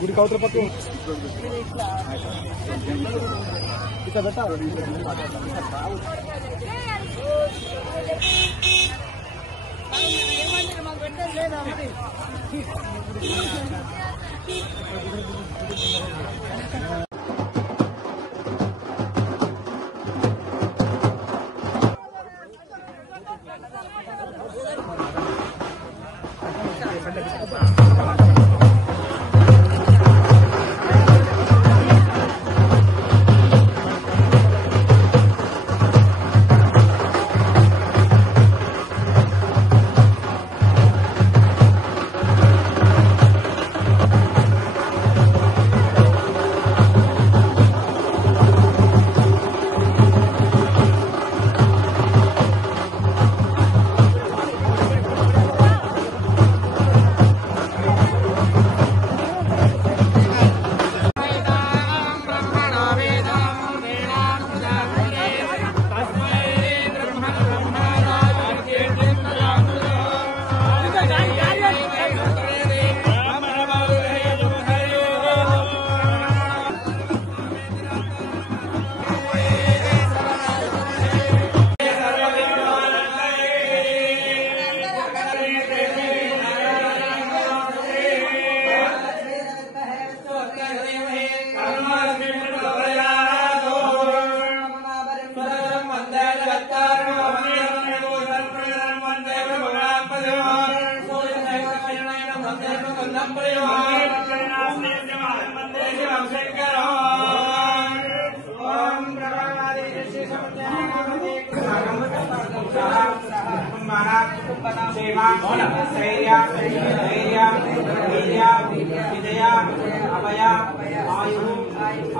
గుడి కౌతల పక్క ఇక్కడ పెట్టాలి.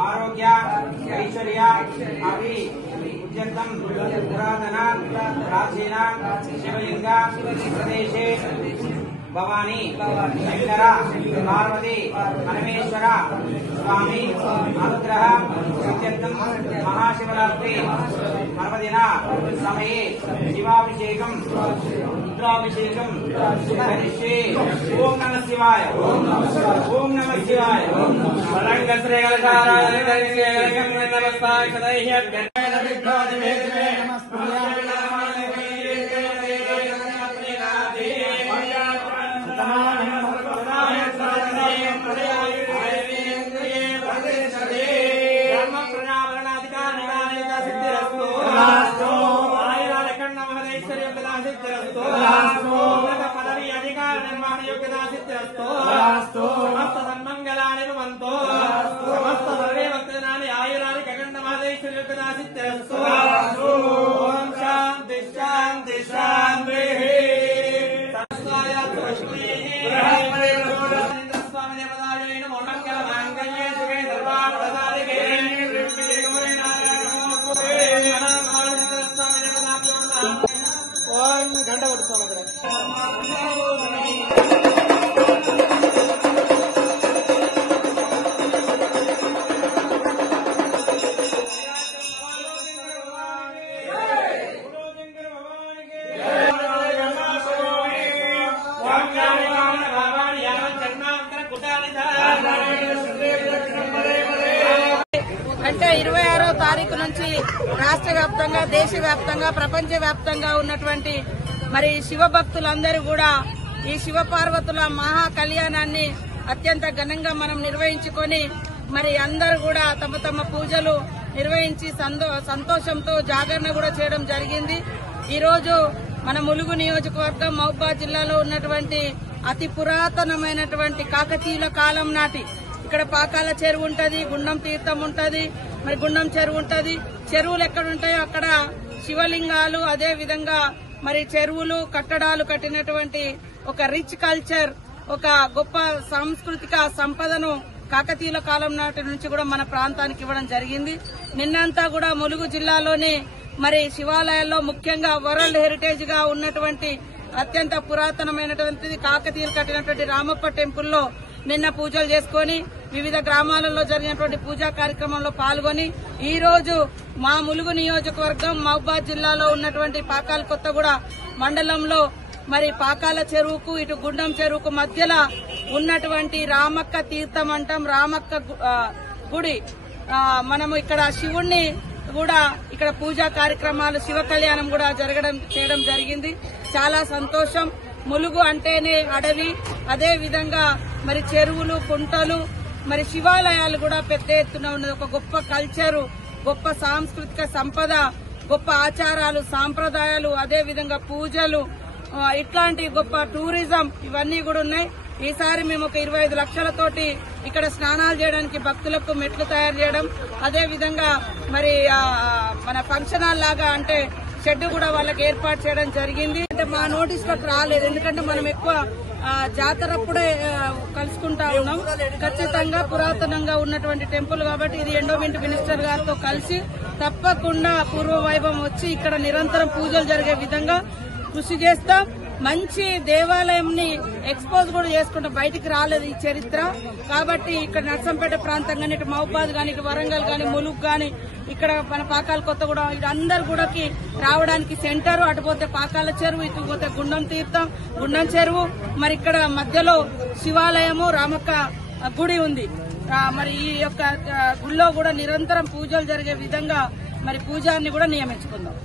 आरोग्य ऐश्वर्य अभी उद्यंतम पुरातन प्राचीन शिवलिंग प्रदेशे भवानी शंकर पार्वती परमेश्वर स्वामी अनुग्रह उद्यंतम महाशिवरात्रि पर्वदिन समये शिवाभिषेकम रुद्राभिषेकम करिष्ये। ओम नमः शिवाय ओम नमः शिवाय परंगश्रेयलकाराय करिष्ये नमस्ताय सदैहि पदवी अधिकार निर्माण योग्यता सिद्धिरस्तु समस्त सन्मंगलानि भवन्तु समस्त सर्वे भक्तानि आयुरानि गगन महादेश्वर योग्यता सिद्धिरस्तु। ओम शांति शांति शांति। स्वामी देवताय नमो मंगल मांगल्ये शिवे सर्वार्थसाधिके गंटा అంటే 26వ తారీఖు నుంచి రాష్ట్ర వ్యాప్తంగా దేశవ్యాప్తంగా ప్రపంచవ్యాప్తంగా ఉన్నటువంటి మరి శివభక్తులందరూ కూడా ఈ శివపార్వతుల మహా కళ్యాణాన్ని అత్యంత ఘనంగా మనం నిర్వహించుకొని మరి అందరూ కూడా తమ తమ పూజలు నిర్వహించి సంతోషంతో జాగరణ కూడా చేయడం జరిగింది। ఈ రోజు మన ములుగు నియోజకవర్గం మహబూబాబాద్ జిల్లాలో ఉన్నటువంటి అతి పురాతనమైనటువంటి కాకతీయుల కాలం నాటి ఇక్కడ పాకాల చెరువు ఉంటది, గుండం తీర్థం ఉంటది, మరి గుండం చెరువు ఉంటది। చెరువులు ఎక్కడ ఉంటాయో అక్కడ శివలింగాలు, అదే విధంగా మరి చెరువులు కట్టడాలు కట్టినటువంటి ఒక రిచ్ కల్చర్, ఒక గొప్ప సాంస్కృతిక సంపదను కాకతీయుల కాలం నాటి నుంచి కూడా మన ప్రాంతానికి ఇవ్వడం జరిగింది। నిన్నంతా కూడా ములుగు జిల్లాలోనే మరి శివాలయాల్లో ముఖ్యంగా వరల్డ్ హెరిటేజ్ గా ఉన్నటువంటి అత్యంత పురాతనమైనటువంటిది కాకతీయులు కట్టినటువంటి రామప్ప టెంపుల్లో నిన్న పూజలు చేసుకుని వివిధ గ్రామాలలో జరిగినటువంటి పూజా కార్యక్రమంలో పాల్గొని ఈ రోజు మా ములుగు నియోజకవర్గం మహబూబాబాద్ జిల్లాలో ఉన్నటువంటి పాకాల కొత్తగూడ మండలంలో మరి పాకాల చెరువుకు ఇటు గుండం చెరువుకు మధ్యలో ఉన్నటువంటి రామక్క తీర్థం అంటాం రామక్క గుడి మనము ఇక్కడ శివుణ్ణి కూడా ఇక్కడ పూజా కార్యక్రమాలు శివ కళ్యాణం కూడా చేయడం జరిగింది. చాలా సంతోషం. ములుగు అంటేనే అడవి, అదే విధంగా మరి చెరువులు కుంటలు మరి శివాలయాలు కూడా పెద్ద ఎత్తున ఉన్నది. ఒక గొప్ప కల్చరు, గొప్ప సాంస్కృతిక సంపద, గొప్ప ఆచారాలు సాంప్రదాయాలు, అదే విధంగా పూజలు, ఇట్లాంటి గొప్ప టూరిజం ఇవన్నీ కూడా ఉన్నాయి. ఈసారి మేము ఒక 25 లక్షలతోటి ఇక్కడ స్నానాలు చేయడానికి భక్తులకు మెట్లు తయారు చేయడం, అదే విధంగా మరి మన ఫంక్షన్ హాల్ లాగా అంటే షెడ్ కూడా వాళ్ళకి ఏర్పాటు చేయడం జరిగింది. అంటే మా నోటీస్ లోకి రాలేదు, ఎందుకంటే మనం ఎక్కువ జాతరప్పుడే కలుసుకుంటా ఉన్నాం. ఖచ్చితంగా పురాతనంగా ఉన్నటువంటి టెంపుల్ కాబట్టి ఇది ఎండోమెంట్ మినిస్టర్ గారితో కలిసి తప్పకుండా పూర్వ వైభవం వచ్చి ఇక్కడ నిరంతరం పూజలు జరిగే విధంగా కృషి చేస్తాం. మంచి దేవాలయంని ఎక్స్పోజ్ కూడా చేసుకుంటాం. బయటికి రాలేదు ఈ చరిత్ర కాబట్టి ఇక్కడ నర్సంపేట ప్రాంతం కానీ, ఇటు మహబూబాద్ కానీ, ఇటు వరంగల్ కానీ, ములుగు కానీ, ఇక్కడ మన పాకాల కొత్తగూడ అందరు కూడా రావడానికి సెంటర్. అటుపోతే పాకాల చెరువు, ఇటు పోతే గుండం తీర్థం, గుండం చెరువు, మరి ఇక్కడ మధ్యలో శివాలయము రామక్క గుడి ఉంది. మరి ఈ యొక్క గుడిలో కూడా నిరంతరం పూజలు జరిగే విధంగా మరి పూజారిని కూడా నియమించుకుందాం.